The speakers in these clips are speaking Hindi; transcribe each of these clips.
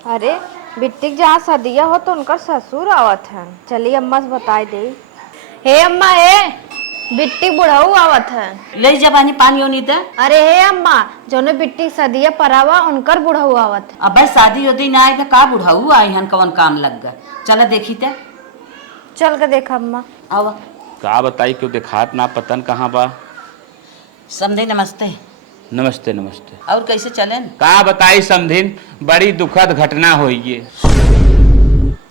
अरे बिट्टी जहाँ सदिया हो तो उनका ससुर आवत है। चलिए अम्मा से बताई दे। हे अम्मा हे, बिट्टी बुढ़ऊ आवत है। ले जबानी पानी ओनी दे। अरे हे अम्मा, जोने बिट्टी सदिया परावा उनकर बुढ़ऊ आवत है। अब शादी उदी ना आए का बुढ़ऊ आई हन कवन काम लग गए। चल देखी ते चल के देखा अम्मा। आवा का बताई क्यों देखात ना पतन कहाँ बा। समझे। नमस्ते। नमस्ते नमस्ते। और कैसे चलें? का बताई समधिन, बड़ी दुखद घटना हुई है।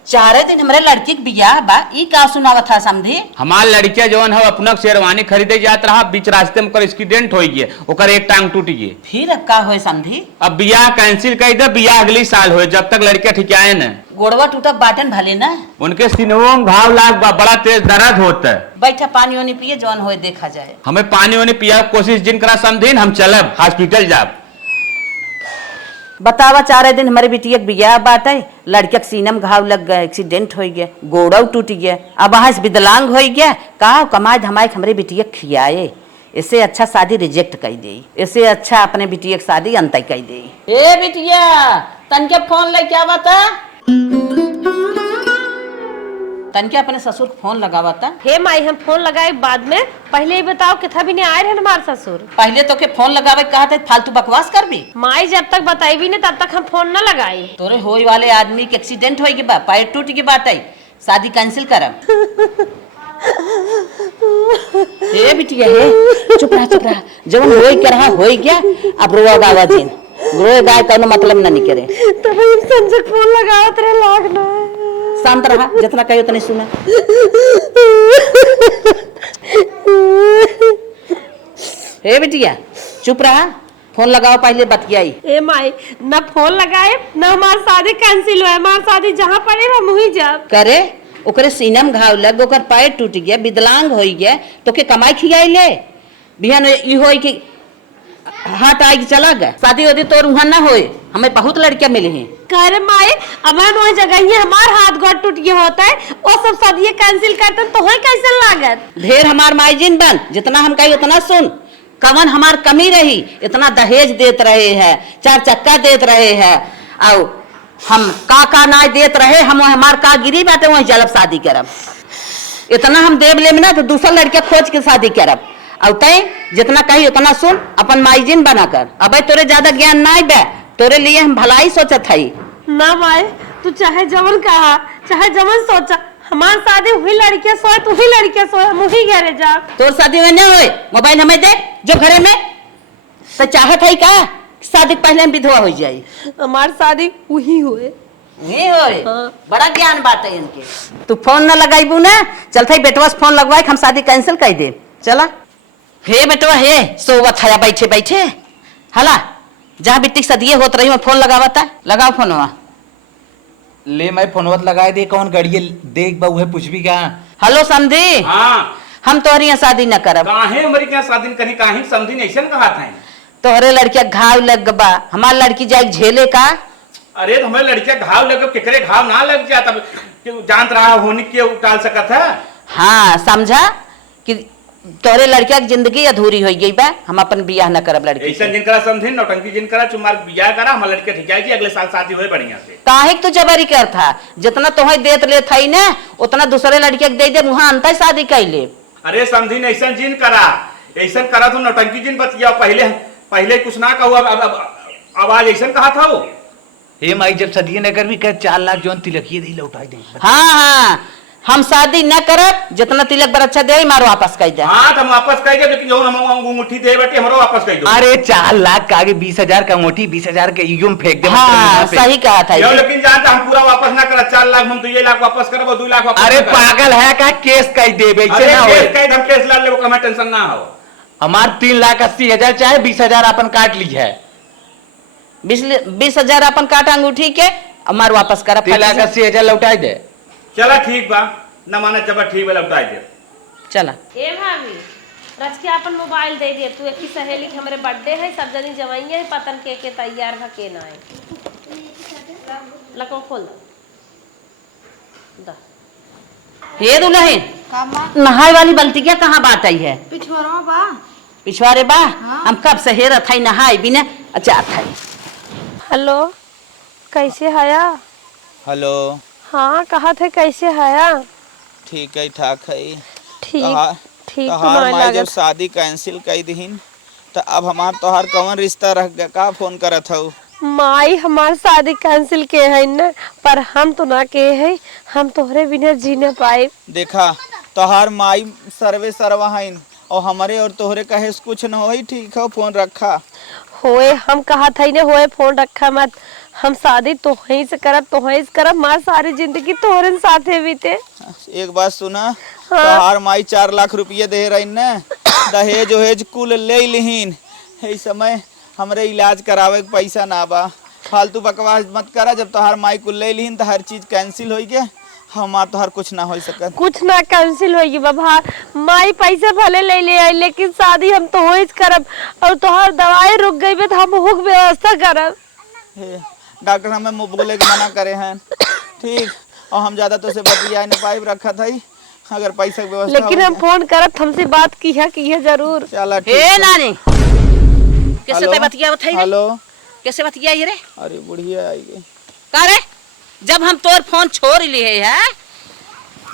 4 दिन हमारे लड़की के बियाह बा, ई का सुनावत था समझी। हमार लड़किया जवन है अपना शेरवानी खरीदे जात रहा, बीच रास्ते में एक्सीडेंट हो गए, ओकर एक टांग टूट गए। फिर अब का होए समझी? अब बियाह कैंसिल कर दे, बियाह अगली साल होए, जब तक लड़किया ठीक आए न। गोड़वा टूटक बाटन भले ना। उनके सीनों में घाव लाग बा, बड़ा तेज दर्द होता है। बैठा पानी ओनी पिए, जौन होए देखा जाए। हमें पानी वानी पिया कोशिश जिन करा समझिन, हम चलब हॉस्पिटल जाब। बतावा 4 दिन हमारे बिटिया के बियाह बाटे, लड़किया के सीना में घाव लग गया, एक्सीडेंट हो गया, गोड़ा टूट गया, अब वहां से विकलांग हो गया। का कमाए धमाए हमारे बिटिया खियाए। इससे अच्छा शादी रिजेक्ट कर दे, इससे अच्छा अपने बिटिया की शादी अंत कर दे। ए बिटिया तनके फोन लेके आवा था, तनके अपने ससुर को फोन लगावा था। हे माई हम फोन लगाए बाद में, पहले ही बताओ कितना भी नहीं आए रहे हमारे ससुर। पहले तो के फोन लगावे कहा था, फालतू बकवास कर भी। माई जब तक बताई भी नहीं तब तक हम फोन न लगाई। तोरे होए वाले आदमी के एक्सीडेंट होई के बा, पैर टूट के बात आई, शादी कैंसिल करब। ए बिटिया हे, चुप रहा जवन होई के रहा होई गया, अब रोवा गावा जिन रोए गाय कोनो मतलब ना निकरे। तब हम संजय फोन लगावत रहे लागना। शांत रहा, जितना कही उतने सुना। हे बिटिया चुप रहा, फोन लगाओ पहले बतियाई। ए माई न फोन लगाए न हमारी शादी कैंसिल हुआ, हमारी शादी जहाँ पड़े हम वहीं जाब। करे ओकरे सीना में घाव लग, ओकर पैर टूट गया, विकलांग हो गया, तो के कमाई खियाई ले। बिहान ई होई कि हाथ आई चला गया, शादी वादी तोर वहां ना होए। हमें बहुत लड़कियां मिली हैं। करे माई अमन वही जगह ही हमार हाथ गोड़ टूट गया होता है, वो सब शादी कैंसिल करते तो है कैसे लागत। ढेर हमार माइजिन बन, जितना हम कही उतना सुन। कवन हमार कमी रही, इतना दहेज देत रहे हैं, 4 चक्का देत रहे हैं, और हम का ना देत रहे, हम हमार का गिरी बाटे वही चलब शादी करब। इतना हम देव ले ना तो दूसरा लड़के खोज के शादी करब। और तय जितना कही उतना सुन, अपन माइजिन बनाकर। अब तोरे ज्यादा ज्ञान ना बे, तोरे लिए हम भलाई सोचत हई ना माई। तू चाहे जमन कहा चाहे जमन सोचा, हमार शादी हुई लड़कियां सोए तू ही लड़कियां सोए, हम वही घरे जा। तोर शादी में नहीं होए, मोबाइल हमें दे जो घरे में। तो चाहत है का शादी पहले हम विधवा हो जाये। हमार शादी वही हुए होए। हाँ। बड़ा ज्ञान बात है इनके। तू फोन न लगाईबू ना, चलते बेटवा से फोन लगवाए हम शादी कैंसिल कर दे। चला हे बेटवा हे, सोवत है बैठे बैठे। हला जहाँ बिट्टी सदिये होत रही, मैं फोन लगावता, लगाओ फोनवा। ले मैं फोनवत लगाए दे, कौन गड़िए देख बहू है पूछ भी क्या। हेलो समझी। हाँ हम तोहरी यहाँ शादी न करब। काहे हमारी क्या शादी कहीं काहे समझी ऐसा कहा था। तोहरे लड़किया घाव लग बा, हमार लड़की जाए झेले का। अरे तो हमें लड़किया घाव लग, केकरे घाव ना लग जाए तब जानत रहा होने के टाल सकत है। हाँ समझा कि तोहरे लड़किया की जिंदगी अधूरी हो गई बा, हम अपन बियाह न करब लड़की ऐसा जिन करा समझी, नौटंकी जिन करा, चुमार बियाह करा, हमारे लड़के ठीक है, अगले साल शादी होए बढ़िया से। काहे तो जबरी कर था, जितना तोहे देत ले थई ना उतना दूसरे लड़किया के दे दे, वहां अंतर शादी कर ले। अरे समझी ऐसा जिन करा, ऐसा करा तो नौटंकी जिन बतिया, पहले कुछ ना कहू, अब आज ऐसा कहा था वो। हे माई जब सदिये न कर भी कर 4 लाख जोन तिलकिए दे लौटाई दे। हाँ हम शादी न करब, जितना तिलक बरच्छा दे मारो वापस कर दे। हाँ तो हम वापस कर दे, लेकिन जो हम अंगूठी दे बैठे हमारो वापस कर दो। अरे 4 लाख का आगे 20,000 का अंगूठी, 20,000 के यूं फेंक दे। हाँ सही कहा था। लेकिन जानता हम पूरा वापस ना कर, 4 लाख हम 2 लाख वापस करब, 2 लाख वापस। अरे पागल है का, केस कर दे बेचे ना होए। हम केस ला ले, हमें टेंशन ना हो। हमार 3,80,000 चाहे 20,000 अपन काट ली है। 20,000 अपन काट अंगूठी के, हमार वापस कर। 3,80,000 लौटाई दे। चला ठीक बा, न माने जब ठीक बा लौटाई दे। चला ए भाभी रच के अपन मोबाइल दे दे, तू एक ही सहेली के हमरे बर्थडे है, सब जनी जवाइया है, पतन के तैयार भा के ना है। लको खोल दा। हे दुल्हन नहाए वाली बल्टिया कहाँ बात आई है? पिछवाड़ा बा। पिछवाड़े बा। हम कब से हेरत है नहाए बिना। अच्छा था। हेलो कैसे हया? हेलो। हाँ कहा थे कैसे हया? ठीक है ठाक है। ठीक ठीक तहार तुम्हारे माई जब लागत। शादी कैंसिल कर दीहिन तो अब हमार तोहार कौन रिश्ता रह गया का फोन करत हूँ। माई हमार शादी कैंसिल के है न, पर हम तो ना के है, हम तोहरे बिना जी न पाए। देखा तोहार माई सर्वे सर्वा हईन और हमारे और तोहरे कहे से कुछ न होई। ठीक है फोन रखा। होए हम कहा था ने होए फोन रखा मत। हम शादी तो ही से करब मार सारी जिंदगी तोहरे साथे बीते। एक बात सुना। तोहार माई 4 लाख रुपये दे रही न, दहेज वहेज कुल ले लिहीन। इस समय हमरे इलाज करावे के पैसा ना बा। फालतू बकवास मत करा। जब तोहार माई कुल ले लिहीन तो हर चीज कैंसिल होई के हमार तोहार कुछ ना हो सकत। कुछ ना कैंसिल होगी बाबा। माई पैसे भले ले ले आई लेकिन शादी हम तो होइज करब और तोहर दवाई रुक गई बे तो हम हुक व्यवस्था करब। हे, डॉक्टर हमें मुंह बोले के मना करे हैं। ठीक और हम ज्यादा तो से बतिया नहीं पाइब रखा था ही। अगर पैसा की व्यवस्था लेकिन हम फोन करब हमसे बात की है जरूर। चला ठीक हे है। नानी कैसे हेलो? ते बतिया बताई रे? हेलो। कैसे बतिया रे? अरे बुढ़िया आई गई। का रे जब हम तोर फोन छोड़ लिए है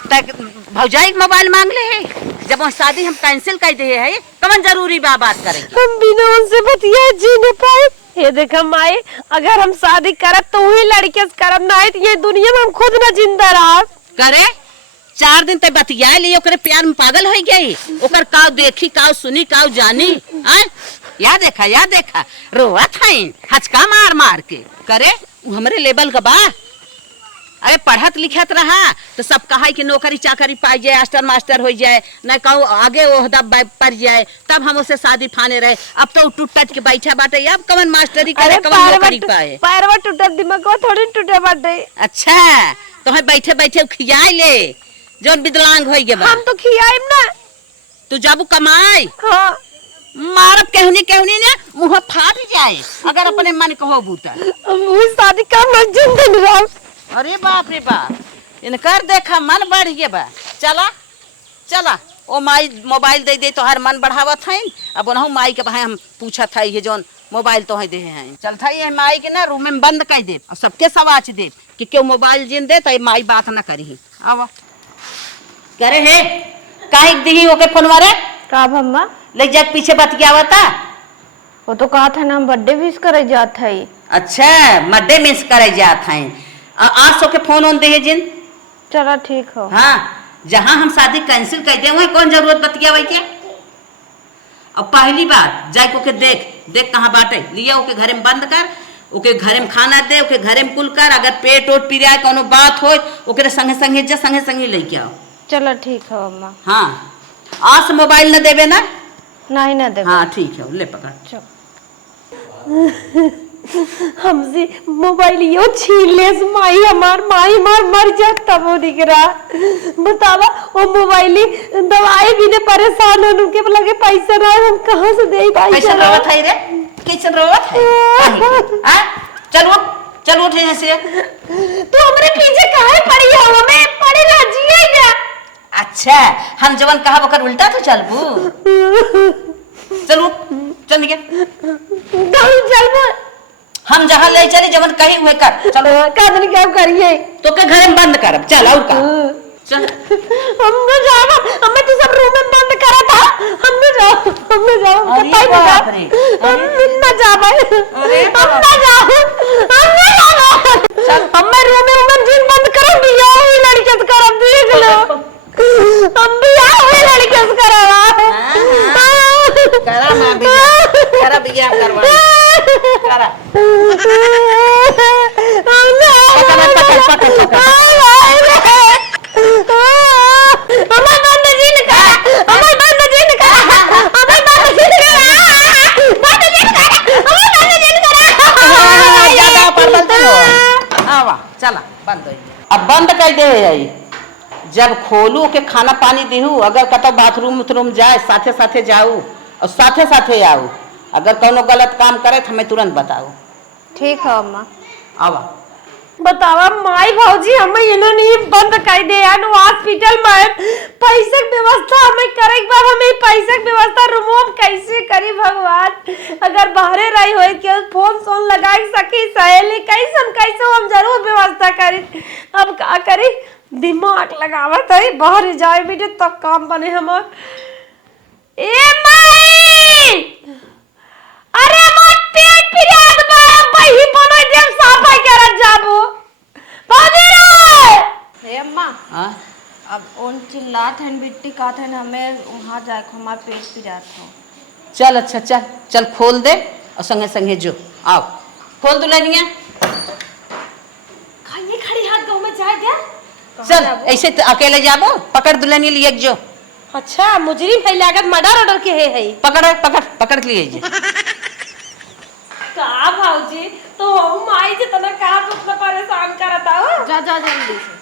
तक भौजाई के मोबाइल मांग ले है। जब वो शादी हम कैंसिल कर दे है कमन जरूरी बा बात करेंगे। हम बिना उनसे बतिया जी नहीं पाए। ये देखा माई अगर हम शादी करब तो वही लड़के से करब, ना तो ये दुनिया में हम खुद ना जिंदा रह करे। 4 दिन तक बतिया लिए ओकरे प्यार में पागल हो गई। ओकर काव देखी काव सुनी काव जानी आय या देखा रोवत है हचका मार मार के करे। उ हमरे लेवल का बा। अरे पढ़त लिखत रहा तो सब कहा कि नौकरी चाकरी पाई जाए, मास्टर हो जाए, न कहूँ आगे ओहदा पड़ जाए, तब हम उसे शादी फाने रहे। अब तो टूट के बैठा बाटे। अब कवन मास्टरी करे कवन नौकरी पाए। पैरवा टूटत दिमाग थोड़ी टूटे बाटे। अच्छा तो है बैठे बैठे खियाई ले जोन विकलांग हो गए। हम तो खियाइम ना। तू जाबू कमाई। हाँ मारब केहनी ने मुंह फाट जाए अगर अपने मन कहो बूता। हम शादी करना जिंदा रह। अरे बाप रे बाप इनकर देखा मन बढ़ गया बा। चला ओ माई मोबाइल दे दे तो हर मन बढ़ावत है। अब ओनहु माई के भाई हम पूछा था ये जोन मोबाइल तो है दे हैं। चल था ये माई के ना रूम में बंद कर दे और सबके सवाच दे कि क्यों मोबाइल जिन दे तो माई बात ना करी। अब करे है काहे दी ओके फोनवा रे का भम्मा ले जा पीछे बतियावता। वो तो कहा था ना हम बर्थडे विश करे जात है। अच्छा मड्डे मिस करे जात हैं। आज सो के फोन ऑन दे जिन। चलो ठीक हो। हाँ जहाँ हम शादी कैंसिल कर दे वही कौन जरूरत बतियावे के। अब पहली बात जाए को के देख कहाँ बाटे लिया ओके घरे में बंद कर। ओके घरे में खाना दे, ओके घरे में कुल कर। अगर पेट ओट पी रहा है कोनो बात हो ओके संगे संगे लेके आओ। चलो ठीक है अम्मा। हाँ आज मोबाइल न देवे ना। नहीं ना देवे। हाँ ठीक है ले पकड़। चलो हमसे मोबाइल यो छीन ले माई हमार मर जात तब वो दिख रहा। बतावा वो मोबाइल दवाई भी ने परेशान होने के लगे पैसा ना हम कहाँ से दे पैसा रोवत है रे कैसे रोवत है। चल उठ यहाँ से। तू हमरे पीछे काहे पड़ी है? हमें पड़े ना जिए ना। अच्छा हम जवन कहा बकर उल्टा तो चलबू। चल निकल चल हम जहाँ ले चले जवन कही हुए कर। चलो कादन क्या करिए तो के घर में बंद करब। चल और का चल हम न जावा। हमें तो सब रूम में बंद करा था। हम न जाओ अरे कतई बाप रे। हम न जावा। अरे हम न जाओ हमें रूम में जिन बंद करो दिया हुई लड़के से करब देख लो। हम भी आ हुई लड़के से करवा करा ना बिया करवा करा। पकड़ चला बंद अब बंद कर दे। जब खोलू के खाना पानी देहू अगर कतो बाथरूम उथरूम जाए साथे साथे जाऊ और साथे साथे आऊ। अगर कोनो गलत काम करे तो हमें तुरंत बताओ। ठीक है अम्मा। आवा बतावा माई भौजी हमें इन्होंने ही बंद कर दे यार हॉस्पिटल में पैसे की व्यवस्था हमें करे एक बार हमें पैसे की व्यवस्था रिमूव कैसे करी भगवान अगर बाहरे रही हो के फोन लगा सकी सहेली कैसे हम जरूर व्यवस्था करी अब का करी दिमाग लगावत है बाहर जाए बेटे तब काम बने हमार ए माई अरे मत पेट पिरात बा बही बनो देव साफाई करत जाबो बाजे रे हे अम्मा हाँ अब उन चिल्लात हैं बिट्टी कहते हैं हमें वहाँ जाए हमारा पेट पिरात हो। चल अच्छा चल चल खोल दे और संगे संगे जो आओ खोल दुल्हनिया खाइए खड़ी हाथ गांव में जाए क्या चल ऐसे तो अकेले जाबो पकड़ दुल्हनिया लिए जो अच्छा मुजरिम है लागत मर्डर ऑर्डर के है पकड़ पकड़ पकड़ के लिए का भाऊजी तो हम आई जितना कहा तो उतना परेशान करता हो जा जा जल्दी से।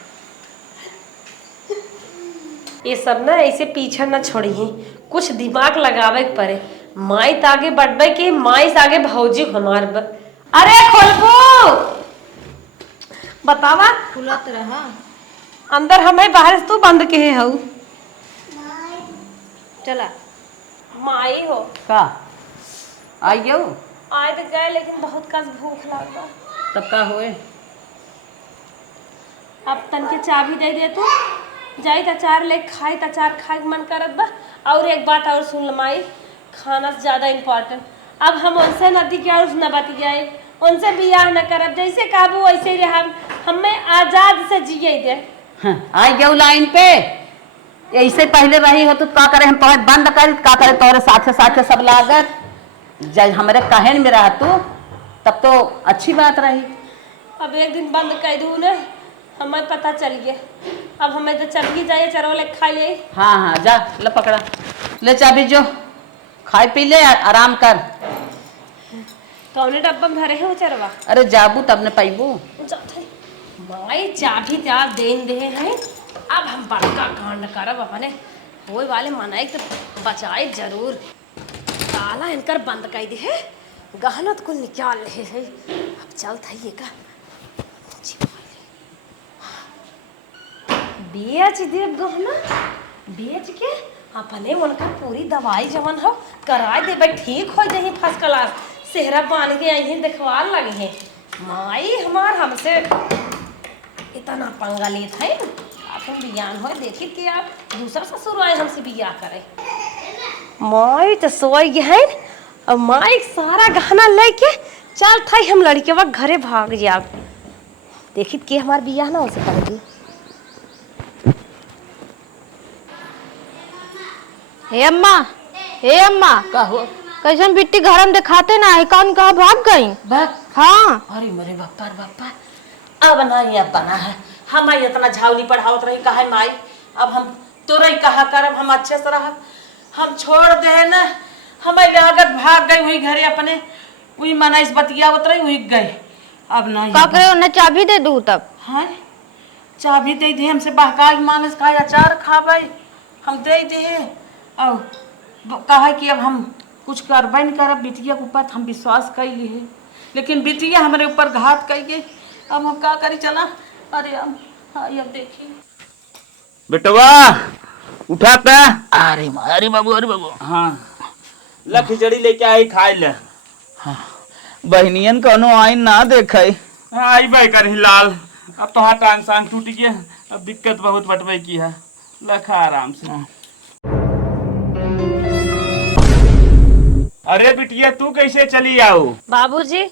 ये सब ना ऐसे पीछे ना छोड़ी कुछ दिमाग लगावे के पड़े माई त आगे बढ़बे के माई से आगे भौजी हमार अरे खोलबो बतावा खुलत रहा अंदर हमें बाहर से तू बंद के है हऊ चला माई हो का आइयो आए तो गए लेकिन बहुत कस भूख लगा तब का होए अब तन के चाबी दे दे तू जाई तचार ले खाई तचार खाए के मन करत बा और एक बात और सुन ल माई खाना से ज्यादा इम्पोर्टेंट अब हम उनसे नदी के और न बतियाए उनसे बियाह न करब जैसे काबू वैसे ही रह हमें आजाद से जिए दे आई गयो लाइन पे ऐसे पहले रही हो तो का करे हम तोहर बंद कर का करे तोहरे साथे साथे सब लागत जब हमरे कहन में रह तू तब तो अच्छी बात रही अब एक दिन बंद कर दूँ ना हमें पता चल गया अब हमें तो चबकी जाए चरोले खा ले हाँ हाँ जा ले पकड़ा ले चाबी जो खाए पी ले आराम कर कौने डब्बा में भरे हो चरवा अरे जाबू तब न पाइबू माई चाबी त्या देन दे हैं अब हम बड़का कांड करब अपने होए वाले मनाए तो बचाए जरूर ताला इनकर बंद कर दे है गहना तो कुल निकाल ले है अब चल था ये का बेच दे गहना बेच के अपने उनका पूरी दवाई जवन हो कराए दे ठीक हो जाए फर्स्ट क्लास सेहरा बांध के आई देखवा लगे हैं माई हमार हमसे इतना पंगा लेत है अपन बियान हो देखी कि आप दूसरा ससुर आए हमसे बियाह करे माई तो सोई गए हैं और माई सारा गहना लेके चल था हम लड़के वक्त घरे भाग जाब देखी कि हमार बियाह ना हो से करेगी हे अम्मा का हो कैसन बिट्टी घर में दिखाते ना है कौन कहा भाग गई बस हाँ अरे मेरे बप्पा अब नहीं अब बना है हम इतना झावली पढ़ावत रही कहा माई अब हम तोरा ही कहा करब हम अच्छे से रह हम छोड़ दे ना हमें लागत भाग गई हुई घरे अपने वही मना इस बतिया उतरई वही गए अब नहीं का करे उन्हें चाबी दे दूँ तब हाँ चाबी दे दे हमसे बहकाई मांगस का अचार खाबे हम दे दे और कहा कि अब हम कुछ करबे नहीं करब बिटिया के ऊपर हम विश्वास कैली है लेकिन बिटिया हमारे ऊपर घात कई गई अब हम का करी चला अरे अब हाँ अब देखिए बेटवा उठा पे अरे बाबू हाँ ला खिचड़ी लेके आई खाए ले बहनियन कोनो आइन ना देखे हाँ आई भाई करही लाल अब तो हाँ टांग सांग टूट गया अब दिक्कत बहुत बटवाई की है लखा आराम से अरे बिटिया तू कैसे चली आओ बाबूजी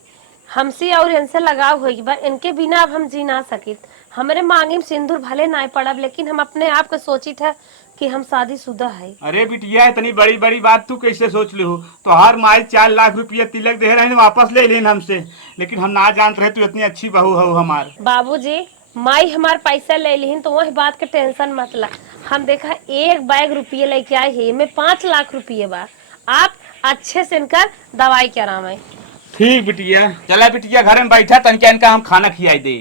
हमसे और इनसे लगाव होगी बा इनके बिना अब हम जी ना सकित हमारे मांगे में सिंदूर भले ना पड़ब लेकिन हम अपने आप को सोची था कि हम शादीशुदा है अरे बिटिया इतनी बड़ी बड़ी बात तू कैसे सोच ली हो तो हर माई 4 लाख रुपया तिलक दे रहे वापस ले लेन हमसे लेकिन हम ना जान रहे तू इतनी अच्छी बहू हो हमार बाबूजी माई हमार पैसा ले लीन तो वही बात के टेंशन मत ला हम देखा एक बैग रुपये लेके आए है में 5 लाख रुपये बा आप अच्छे से इनका दवाई करावे ठीक बिटिया चला बिटिया घर में बैठा तनका इनका हम खाना खिलाई दे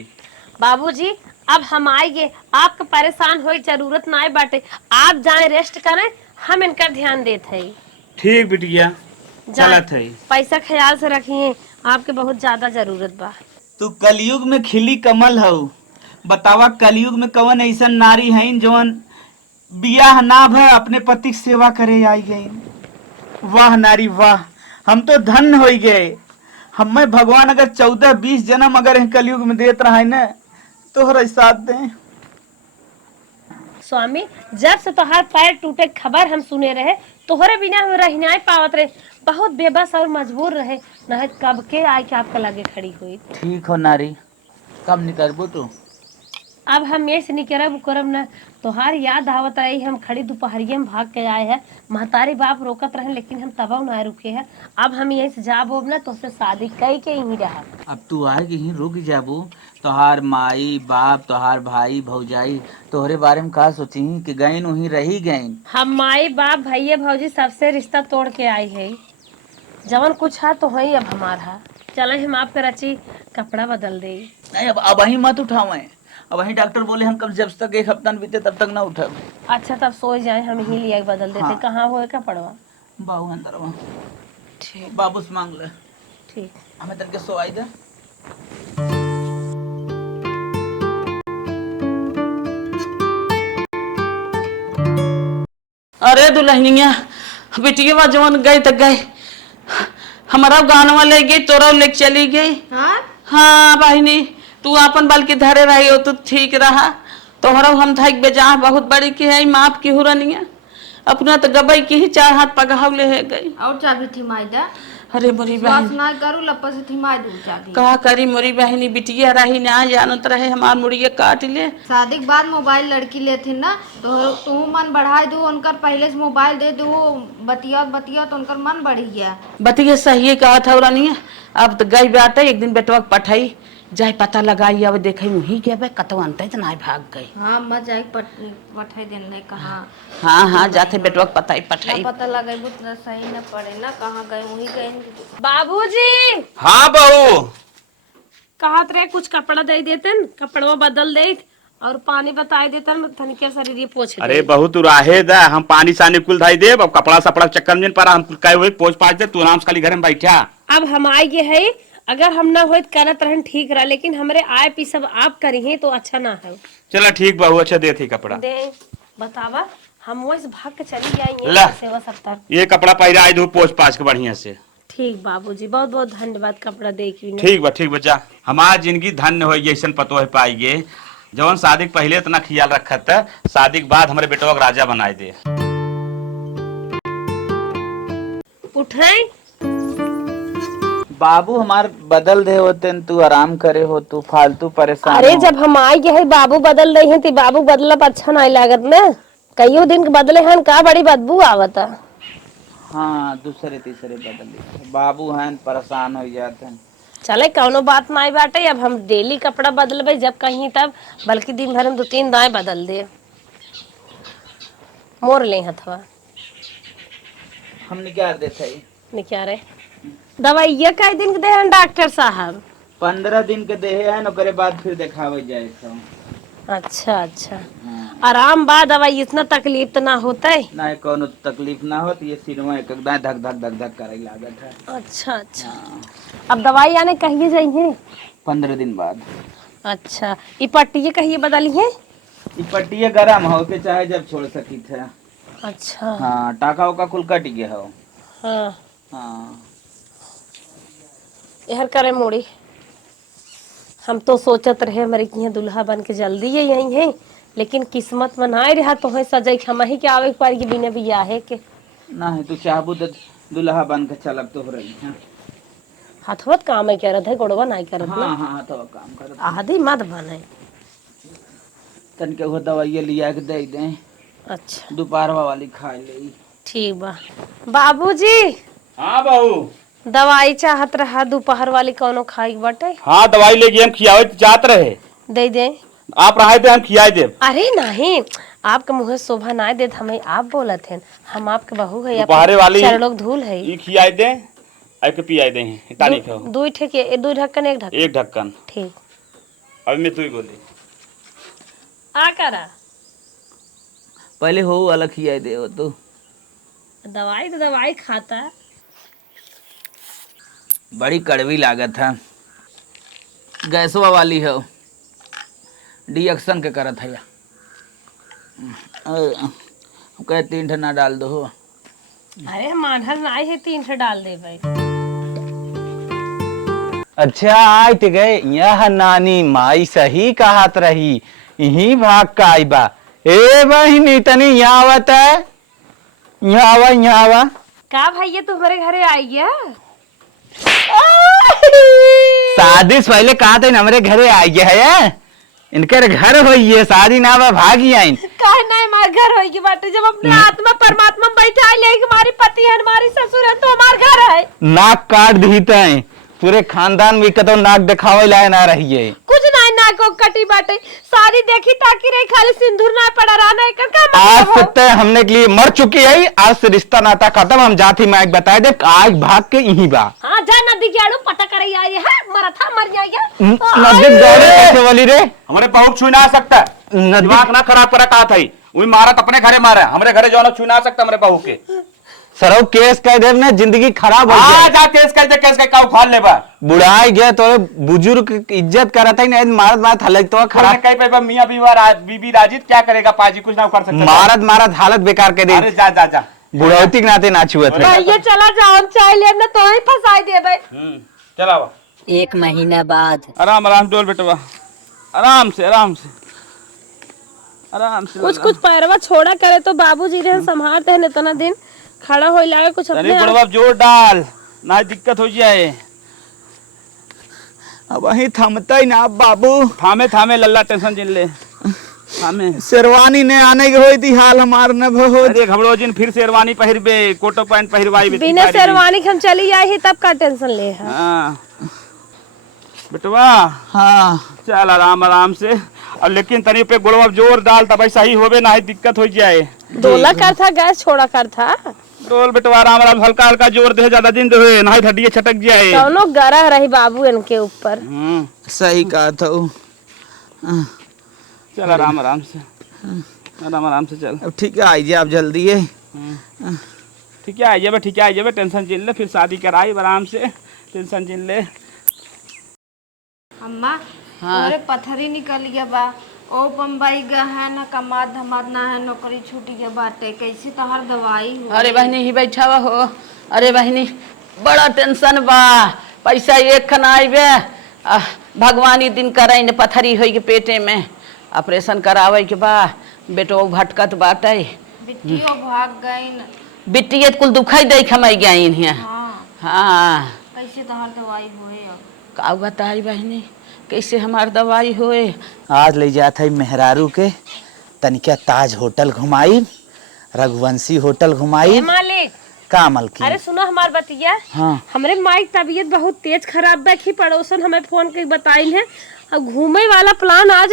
बाबूजी अब हम आएंगे आपको परेशान हो जरूरत ना बाटे आप जाए रेस्ट करें हम इनका ध्यान देते हैं ठीक बिटिया चलत है पैसा ख्याल से रखिए आपके बहुत ज्यादा जरूरत बा तू कलयुग में खिली कमल हऊ। बतावा कलयुग में कवन ऐसन नारी है जवन बियाह ना भ अपने पति की सेवा करे आई गई। वाह नारी वाह, हम तो धन्य हो गए। हमें भगवान अगर 14-20 जन्म अगर कलयुग में देत रहा है ना तो हर साथ दे। स्वामी, जब से तोहार पैर टूटे खबर हम सुने रहे, तोहरे बिना हम रह नहीं पावत रहे। बहुत बेबस और मजबूर रहे, न कब के आए के आपका लगे खड़ी हुई। ठीक हो नारी, कब निकलबो तू? अब हम ये से नहीं करब करम न, तोहार याद आवत रही। हम खड़ी दोपहरिये में भाग के आए हैं। महतारी बाप रोकत रहे लेकिन हम तब ना रुके हैं। अब हम यही से जाब ना तो से शादी कई के ही रहा। अब तू आएगी ही रुक जाबू। तोहार माई बाप, तोहार भाई भौजाई तोहरे बारे में का सोची कि गईन वहीं रही गईन। हम माई बाप भैया भौजी सबसे रिश्ता तोड़ के आई है। जवन कुछ है तो वही अब हमारा। चले हम आपके रची कपड़ा बदल दे। नहीं अब वहीं मत उठावे। अब वहीं डॉक्टर बोले हम कब जब तक 1 हफ्ता न बीते तब तक ना उठब। अच्छा तब सो जाए, हम ही लिया बदल देते। हाँ। कहाँ हो का पड़वा? बाबू अंदर वहाँ ठीक बाबू से मांग ले। ठीक। हमें तन के सोवाई दे। अरे दुल्हनिया बिटिया जवन गई तो गई, हमारा गानवा ले गई, तोरा ले चली गई। हाँ बहनी, तू अपन बल के धरे रही हो तो ठीक रहा। तोहरा हम थक बेजा बहुत बड़ी की है माप की हुरनिया। अपना तो गबई की ही 4 हाथ पगाव ले है गई। और चाबी थी मायदा अरे मोरी बहन ना करू लप्पा से थी मायदू चाबी। कहा करी मोरी बहनी, बिटिया रही ना जानत रहे हमार मुड़िया काट ले। शादी के बाद मोबाइल लड़की लेथिन ना तो तू मन बढ़ाई दू, उनकर पहले से मोबाइल दे दू। बतिया बतिया तो उनकर मन बढ़ी गया। बतिया सही कहा था उरानिया। अब तो गई बाटे, एक दिन बेटवा पठाई जाए पता लगाई, अब देखे वहीं गए कतवा अंत ना भाग गई। हाँ मत जाए पठाई देने कहाँ। हाँ जाते बेटवा पताई पठाई। पता लगे सही न पड़े ना कहाँ गए, वहीं गए। बाबूजी हाँ बहू, कहत रहे कुछ कपड़ा दे देतन, कपड़वा बदल दे और पानी बताए देतन, तनिके शरीर पोछ दे। अरे बहुत राहे दा, हम पानी सानी कुल धाई दे। अब कपड़ा सपड़ा चक्कर में पर हम कहे हुए पोछ पाछ दे। तू आराम से खाली घर में बैठा। अब हम आए ये है, अगर हम ना होत करत रहन ठीक रहा, लेकिन हमरे आए पी सब आप करी हैं तो अच्छा ना है। चला ठीक बहू, अच्छा दे थी कपड़ा दे बतावा, हम वही से भाग के चली ला। जाएंगे सेवा सप्ताह। ये कपड़ा पहरा आई दू पोछ पाछ के बढ़िया से। ठीक बाबूजी, बहुत बहुत धन्यवाद कपड़ा दे के। ठीक बच्चा, हमार जिंदगी धन्य हो ऐसा पतो है पाइए। जवन शादी के पहले इतना ख्याल रखत है, शादी के बाद हमारे बेटवा को राजा बनाए दे। उठे बाबू हमार बदल दे होते तू आराम करे हो, तू फालतू परेशान अरे हो। जब हम आए है बाबू बदल रही हैं तो बाबू बदलब अच्छा नहीं लागत ना। कईयों दिन के बदले हैं का बड़ी बदबू आवता। हाँ दूसरे तीसरे बदल बाबू हैं परेशान हो जाते हैं। चले कौनो बात नहीं बाटे। अब हम डेली कपड़ा बदलबे जब कहीं तब, बल्कि दिन भर में 2-3 दाएं बदल दे। मोर ले हथवा हमने क्या देते है? निक्या रे दवाइया कई दिन के दे हैं डॉक्टर साहब? 15 दिन के देहे हैं, ओकरे बाद फिर दिखावे जाए सब। अच्छा अच्छा, आराम बा दवाई, इतना तकलीफ तो ना होता है ना कोनो तकलीफ ना हो। ये सिरवा एक धक धक धक धक करे लागत है। अच्छा अच्छा। अब दवाई आने कहिए जाइए? 15 दिन बाद। अच्छा, ये पट्टी कहिए बदली है? ये पट्टिया गरम हो के चाहे जब छोड़ सकी थे। अच्छा हाँ टाका उका कुल कट गया हो। हाँ हाँ यहर करे मोड़ी। हम तो सोचत रहे हमारे यहाँ दुल्हा बन के जल्दी है यही है, लेकिन किस्मत में ना रहा तो है सजाई हम ही के आवे पार के बिना बियाहे के। ना है तू चाहबू तो दुल्हा बन के चलब तो हो रही है। हथवत काम है करत है, गोड़वा नहीं करत ना। हाँ तो काम कर। आधी मत बने। तन के वो दवाइया लिया के दे दे। अच्छा दोपहर वाली खा ले। ठीक बा। बाबूजी हाँ बहू, दवाई चाहत रहा दोपहर वाली कौनो खाई बटे? हाँ दवाई लेके हम खियावे जात रहे। दे दे। आप रहे थे हम खियाए दे। अरे नहीं, आपके मुँह शोभा ना देत, हमें आप बोलत हैं। हम आपके बहू है, दोपहरे वाली चार लोग धूल है। ये खियाए दे, एक पियाए दे। तानी खाओ। 2 ठेके 2 ढक्कन 1 ढक्कन। 1 ढक्कन। ठीक। अभी मैं तू ही बोली आ करा पहले हो वाला खिया दे हो तो दवाई तो दवाई खाता है। बड़ी कड़वी लागत है। गैसवा वाली है, डिएक्शन के करत है। कहे 3 ठे ना डाल दो। अरे हम आधर नाई है 3 ठे डाल दे भाई। अच्छा आइत गए, यह नानी माई सही कहत रही, यही भाग का आई बा। ए बहिनी तनी यहाँ आवत है, यहाँ आवा यहाँ आवा। का भैया तुम्हारे घरे आई गया? शादी से पहले कहा था हमारे घरे आई गया है, इनके घर होई है, शादी ना बा भागी आई। काहे नहीं हमारे घर होगी बाटे, जब अपने आत्मा परमात्मा में बैठा ले कि हमारी पति है हमारी ससुर है तो हमारे घर है। नाक काट दी तय, पूरे खानदान में कतो नाक दिखावे लाए ना रही है। कुछ नहीं ना को कटी बाटे, शादी देखी ताकि रही खाली सिंदूर ना पड़ा रहना है का आज मतलब से हम हमने के लिए मर चुकी है, आज से रिश्ता नाता खत्म। हम जाती मैं बताए दे, आज भाग के यही बा। हां जा नदी के आड़ू पता करे आई है, मरा था मर जाएगा। नजदीक दौड़े कैसे वाली रे? हमारे पहुंच छू ना सकता, दिमाग ना खराब करा कहा था। वही मारा तो अपने घरे मारा, हमारे घरे जो छू ना सकता हमारे बहू के। सरो केस कह दे ना, जिंदगी खराब हो आ गई। जा केस कर दे, केस का काऊ खाल लेबा। बुढ़ाई गया तो बुजुर्ग की इज्जत करता ही नहीं, मारत मारत हालत तो खराब। कहीं पे मियां बीबी राजिद क्या करेगा पाजी, कुछ ना कर सकता। मारत मारत हालत बेकार कर दे। अरे जा जा जा, बुढ़ौती के नाते ना छुअत है। भैया चला जाओ, हम चाय ले ना तो ही फंसाई दे भाई। चला 1 महीना बाद आराम आराम डोल बेटवा, आराम से आराम से आराम से। कुछ पैरवा छोड़ा करे तो बाबूजी रे संभालते हैं इतना दिन खड़ा हो लागे कुछ अपने आप। बड़वा जोर डाल ना दिक्कत हो जाए। अब वही थमता ही ना बाबू। थामे थामे लल्ला टेंशन जिन ले थामे। शेरवानी ने आने की होई थी हाल हमार न हो। अरे घबड़ो जिन फिर शेरवानी पहिरबे, कोटो पैंट पहिरवाई। बिना शेरवानी हम चली आई ही तब का टेंशन ले। हां बेटवा, हाँ चल आराम आराम से। और लेकिन तनी पे गुड़वा जोर डाल तब सही होबे ना, दिक्कत हो जाए। डोला कर था गैस छोड़ा कर था। डोल बेटवा आराम आराम, हल्का हल्का जोर दे, ज्यादा दिन दे ना हड्डी छटक जाए। दोनों गरा रही बाबू इनके ऊपर। सही कहा था। चल आराम आराम से, आराम आराम से चल। अब ठीक है आइए आप जल्दी है। ठीक है आइए, ठीक है आइए, टेंशन जिन ले, फिर शादी कराई आराम से, टेंशन जिन ले। अम्मा तोरे पथरी निकल गया बा, ओ बम्बई गा है ना, कमाद धमाद ना है, नौकरी छूटी के बाटे, कैसे तोहर दवाई हो? अरे बहनी ही बैठा हो। अरे बहनी बड़ा टेंशन बा, पैसा एक खना आइबे, भगवान ही दिन करे ने पथरी होई के पेटे में, ऑपरेशन करावे के बा। बेटो भटकत बाटे, बिट्टियों भाग गईन। बिट्टियत कुल दुखाई दे खमाई गईन है। हाँ कैसे तोहर दवाई होए? अब का बताई बहनी कैसे हमार दवाई होए? आज ले जाता है मेहरारू के तनिका ताज होटल घुमाई, रघुवंशी होटल घुमाई। मालिक का मलकी? अरे सुनो हमार बतिया। हाँ हमरे माई की तबीयत बहुत तेज खराब बा कि पड़ोसन हमें फोन के बताई है, अब घूमे वाला प्लान आज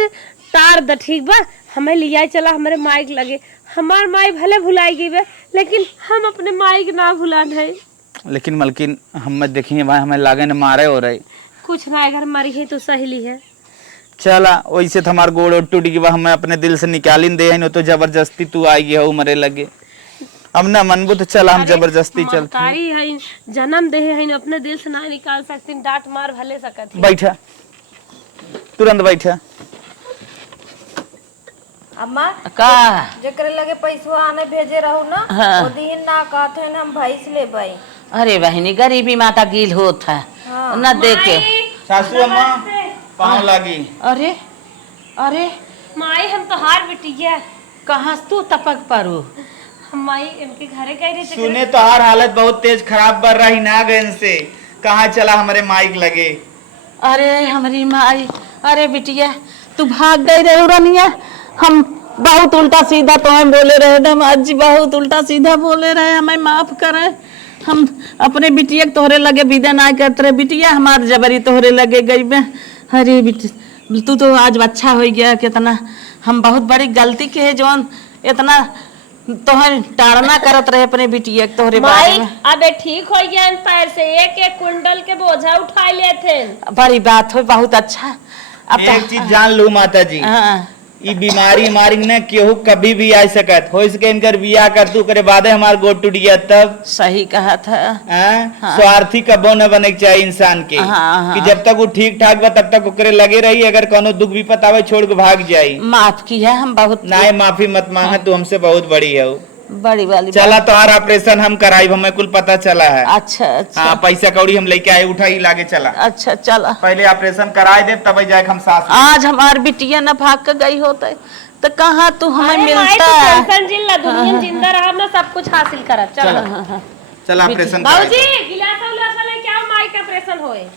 तार द ठीक बा, हमें लिया चला हमारे माई के लगे। हमार माई भले भुलाई गई बे, लेकिन हम अपने माई के ना भुला है। लेकिन मलकिन हम देखिए भाई हमें लागे न मारे हो रहे। कुछ ना, अगर मरी है तो सहेली है। चला वैसे तो हमार गोड़ टूट गई, हमें अपने दिल से निकाली दे है, तो जबरदस्ती तू आई हो मरे लगे। अब ना मनबू तो चला हम जबरदस्ती चलते। है जन्म दे है, अपने दिल से ना निकाल सकती, डांट मार भले सकती। बैठा तुरंत बैठा। अम्मा का जेकरे लगे पैसा आने भेजे रहू ना, हाँ। ओ दिन ना कहते हैं हम भैंस ले भाई। अरे बहनी गरीबी माता गिल होत है न देखे। सासू अम्मा पाँव लागी। अरे अरे माई हम तो हार बिटिया, कहाँ तू टपक पारू? हम माई इनके घरे गए रहे। सुने तो हर हालत बहुत तेज खराब बढ़ रही ना गए से, कहाँ चला हमारे माइक लगे। अरे हमारी माई, अरे बिटिया तू भाग गई रहे रनिया, हम बहुत उल्टा सीधा तुम्हें बोले रहे दामाद जी, बहुत उल्टा सीधा बोले रहे, हमें माफ करे। हम अपने बिटिया के तोहरे लगे विदा ना करते रहे, बिटिया हमार जबरी तोहरे लगे गई में। अरे बिटिया तू तो आज अच्छा हो गया, कितना हम बहुत बड़ी गलती के है जौन इतना तोहर टाड़ना करत रहे अपने बिटिया के तोहरे बारे में। अबे ठीक हो गया, पैर से एक एक कुंडल के बोझा उठा लिए थे। बड़ी बात हो, बहुत अच्छा। अब एक चीज जान लू माता जी, हाँ ई बीमारी हमारी न केहू कभी भी आ सकत हो सके इनकर बियाह कर तू करे बादे हमार गोट टूट गया तब सही कहा था। हाँ? स्वार्थी कबो न बने के चाहिए इंसान के हाँ, कि जब तक वो ठीक ठाक बा तब तक ओकरे लगे रही अगर कोनो दुख विपत आवे छोड़ के भाग जाई। माफ किया हम बहुत ना माफी मत मांगा तू हमसे बहुत बड़ी है। बड़ी वाली चला तुम्हारा ऑपरेशन हम कराई हमें कुल पता चला है। अच्छा अच्छा हाँ पैसा कौड़ी हम लेके आए उठाई लागे चला। अच्छा चला पहले ऑपरेशन कराए दे तब जाए हम साथ में। आज हमार बिटिया न भाग के गई होते तो कहाँ तू हमें अरे माई मिलता। तो टेंशन जिल्ला दुनिया जिंदा रहा ना सब कुछ हासिल करा चल चला ऑपरेशन बाबूजी गिलास लेके आओ माई का ऑपरेशन होए।